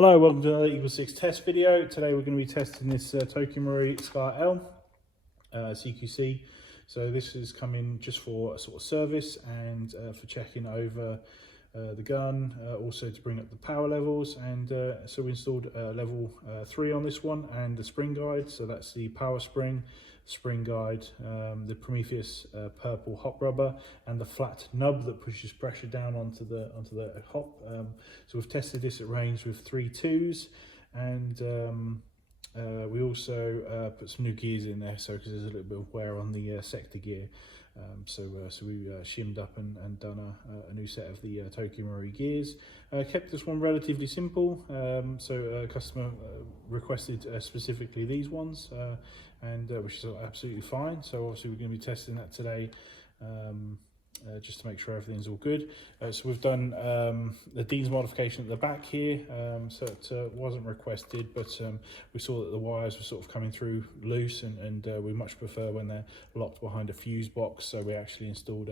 Hello, welcome to another EagleSix test video. Today we're going to be testing this Marui Sky L CQC. So this is coming just for a sort of service and for checking over the gun, also to bring up the power levels. And so we installed level 3 on this one and the spring guide. So that's the power spring guide, the Prometheus Purple Hop rubber, and the flat nub that pushes pressure down onto the hop. So we've tested this at range with 3 2s, and we also put some new gears in there, so because there's a little bit of wear on the sector gear. So we shimmed up and done a new set of the Marui gears. Kept this one relatively simple, so a customer requested specifically these ones, and which is absolutely fine. So obviously we're going to be testing that today, just to make sure everything's all good. So we've done the Dean's modification at the back here, so it wasn't requested, but we saw that the wires were sort of coming through loose, and we much prefer when they're locked behind a fuse box. So we actually installed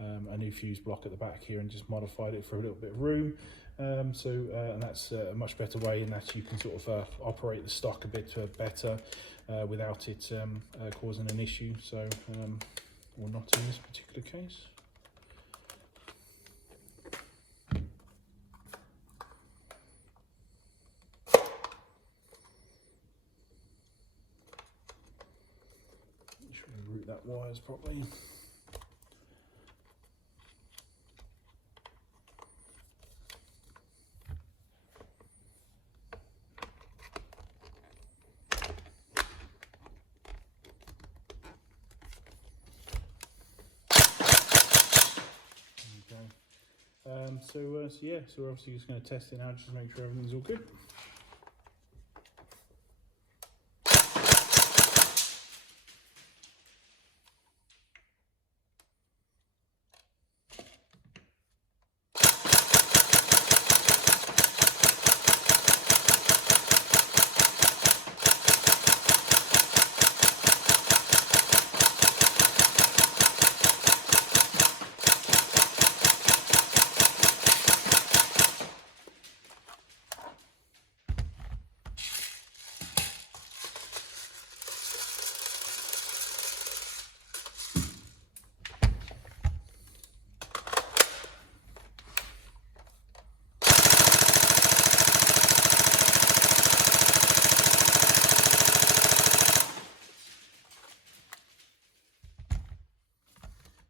a new fuse block at the back here and just modified it for a little bit of room. And that's a much better way in that you can sort of operate the stock a bit better without it causing an issue. So, or not in this particular case. Route that wires properly. So yeah, so we're obviously just going to test it now just to make sure everything's all good.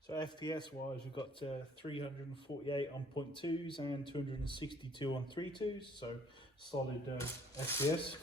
So FPS wise, we've got 348 on 0.2s and 262 on 3.2s, so solid FPS.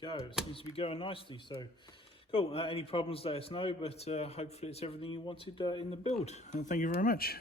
Go. It seems to be going nicely, so cool. Any problems, let us know, but hopefully it's everything you wanted in the build. And thank you very much.